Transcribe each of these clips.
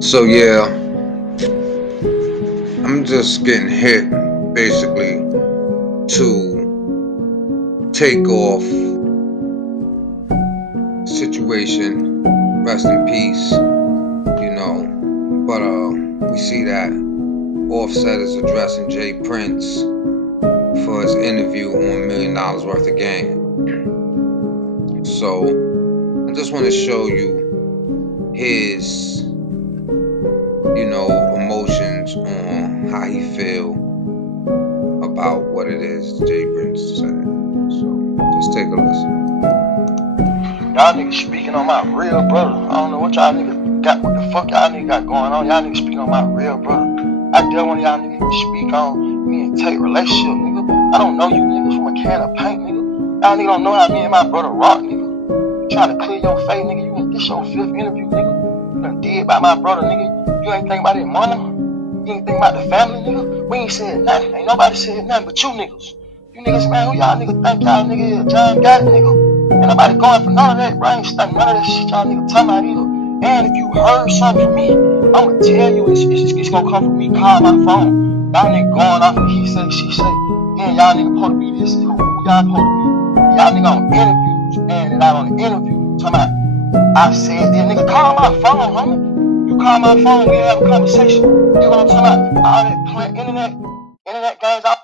So yeah, I'm just getting hit basically to take off situation. Rest in peace, you know. But we see that Offset is addressing Jay Prince for his interview on $1 million worth of game. So I just want to show you his, emotions on how he feel about what it is Jay Prince said. So just take a listen. Y'all niggas speaking on my real brother. I don't know what y'all niggas got, what the fuck y'all niggas got going on. Y'all niggas speaking on my real brother. I dare one of y'all niggas speak on me and Tate relationship, nigga. I don't know you niggas from a can of paint, nigga. Y'all niggas don't know how me and my brother rock, nigga. You trying to clear your face, nigga. This your fifth interview, nigga. You done did by my brother, nigga. You ain't think about his mama. You ain't think about the family, nigga. We ain't said nothing. Ain't nobody said nothing but you niggas. You niggas, man, who y'all niggas think y'all nigga is? John got it, nigga. Ain't nobody going for none of that, bro. I ain't studying none of that shit y'all niggas talking about either. And if you heard something from me, I'ma tell you it's gonna come from me. Call my phone. Y'all niggas going off of he say, she say. Then y'all niggas supposed to be this. Who y'all supposed to be? Y'all niggas on interviews and it out on the interview. Talking about I said this. Nigga, call my phone, homie. You call my phone, we have a conversation. You know what I'm talking about? All that plant internet games out.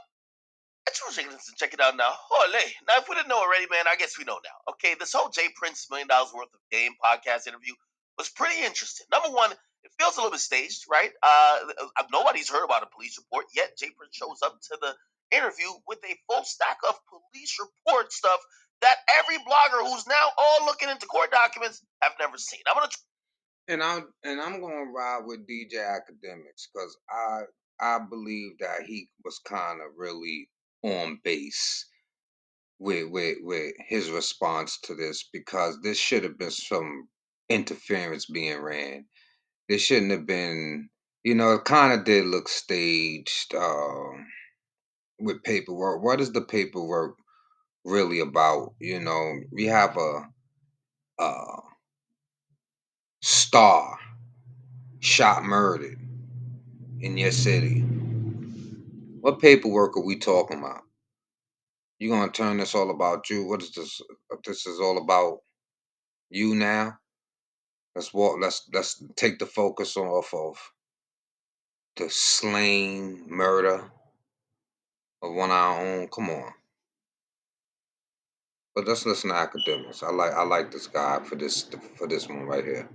It's ridiculous to check it out now. Holy. Now, if we didn't know already, man, I guess we know now. Okay, this whole Jay Prince $1 million worth of game podcast interview was pretty interesting. Number one, it feels a little bit staged, right? Nobody's heard about a police report yet. Jay Prince shows up to the interview with a full stack of police report stuff that every blogger who's now all looking into court documents have never seen. I'm gonna And I'm gonna ride with DJ Academics because I believe that he was kind of really on base with his response to this because this should have been some interference being ran. This shouldn't have been, it kind of did look staged with paperwork. What is the paperwork really about? We have a star shot murdered in your city. What paperwork are we talking about? You gonna turn this all about you? What is this? This is all about you now. Let's walk. Let's take the focus off of the slain murder of one of our own. Come on, but let's listen to academics. I like this guy for this one right here.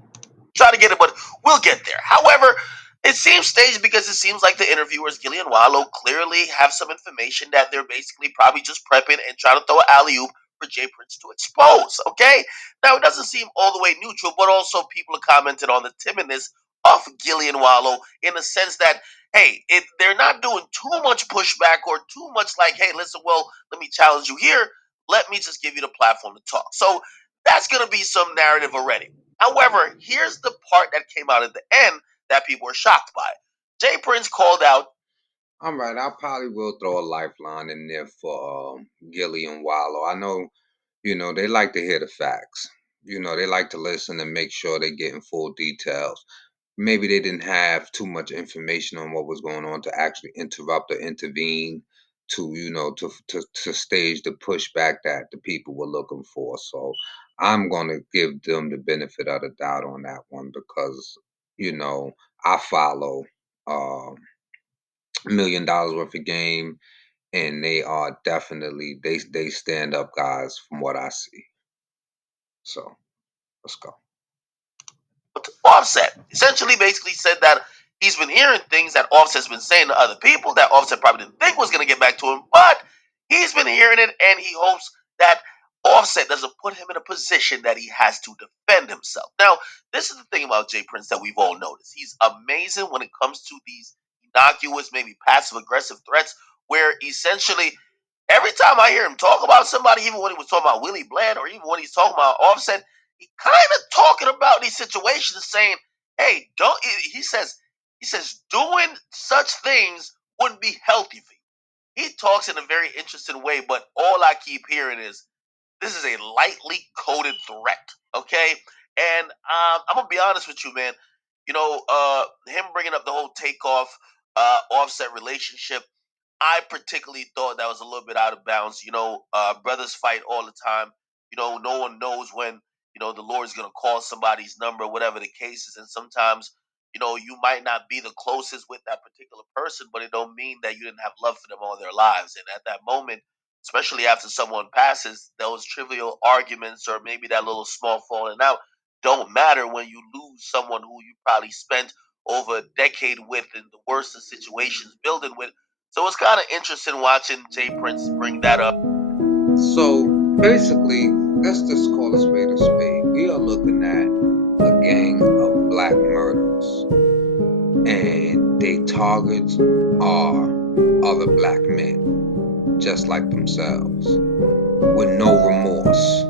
try to get it, but we'll get there. However, it seems staged because it seems like the interviewers, Gillian Wallow, clearly have some information that they're basically probably just prepping and trying to throw an alley oop for Jay Prince to expose. Okay? Now, it doesn't seem all the way neutral, but also people have commented on the timidness of Gillian Wallow in the sense that, hey, they're not doing too much pushback or too much like, hey, listen, well, let me challenge you here. Let me just give you the platform to talk. So that's going to be some narrative already. However, here's the part that came out at the end that people were shocked by. Jay Prince called out. All right, I probably will throw a lifeline in there for Gilly and Wallow. I know, they like to hear the facts. They like to listen and make sure they're getting full details. Maybe they didn't have too much information on what was going on to actually interrupt or intervene to, to stage the pushback that the people were looking for. So I'm going to give them the benefit of the doubt on that one because, I follow. $1 million worth of game, and they are definitely they stand up guys from what I see. So let's go. Offset essentially basically said that he's been hearing things that Offset's been saying to other people that Offset probably didn't think was going to get back to him, but he's been hearing it and he hopes that Offset doesn't put him in a position that he has to defend himself. Now, this is the thing about Jay Prince that we've all noticed. He's amazing when it comes to these innocuous, maybe passive aggressive threats, where essentially every time I hear him talk about somebody, even when he was talking about Willie Bland or even when he's talking about Offset, he kind of talking about these situations, saying, "Hey, don't." He says doing such things wouldn't be healthy for you. He talks in a very interesting way, but all I keep hearing is this is a lightly coded threat. Okay, and I'm gonna be honest with you, man. Him bringing up the whole Takeoff, Offset relationship, I particularly thought that was a little bit out of bounds. Brothers fight all the time. No one knows when, the Lord's going to call somebody's number, whatever the case is. And sometimes, you might not be the closest with that particular person, but it don't mean that you didn't have love for them all their lives. And at that moment, especially after someone passes, those trivial arguments or maybe that little small falling out don't matter when you lose someone who you probably spent over a decade with in the worst of situations building with. So it's kind of interesting watching Jay Prince bring that up. So basically, let's just call a spade a spade. We are looking at a gang of black murderers, and they targets are other black men, just like themselves, with no remorse.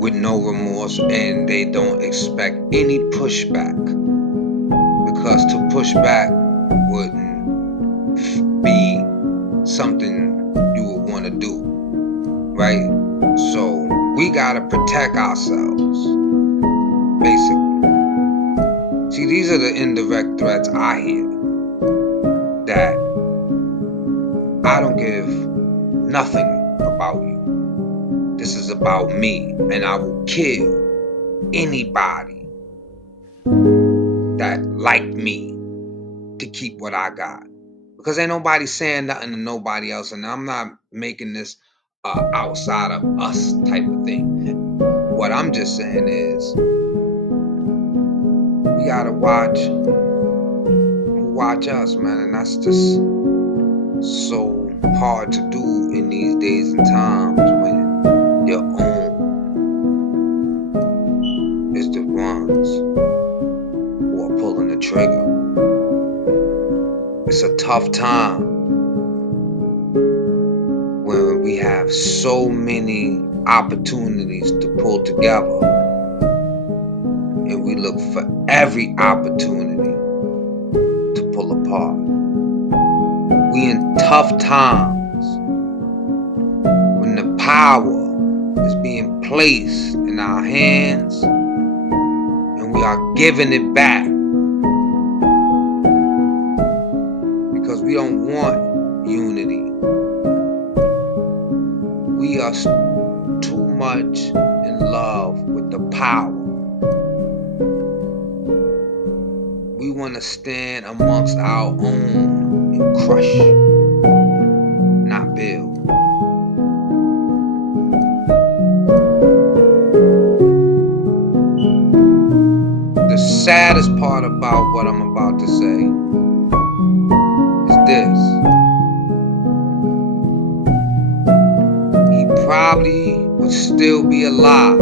With no remorse, and they don't expect any pushback, because to push back wouldn't be something you would want to do, right? So we gotta protect ourselves, basically. See, these are the indirect threats I hear, that I don't give nothing about you. This is about me, and I will kill anybody that like me to keep what I got. Because ain't nobody saying nothing to nobody else, and I'm not making this outside of us type of thing. What I'm just saying is, we gotta watch us, man, and that's just so hard to do in these days and times when your own is the ones who are pulling the trigger. It's a tough time when we have so many opportunities to pull together, and we look for every opportunity to pull apart. We in tough times when the power is being placed in our hands and we are giving it back because we don't want unity. We are too much in love with the power. We want to stand amongst our own and crush, not build. The saddest part about what I'm about to say is this. He probably would still be alive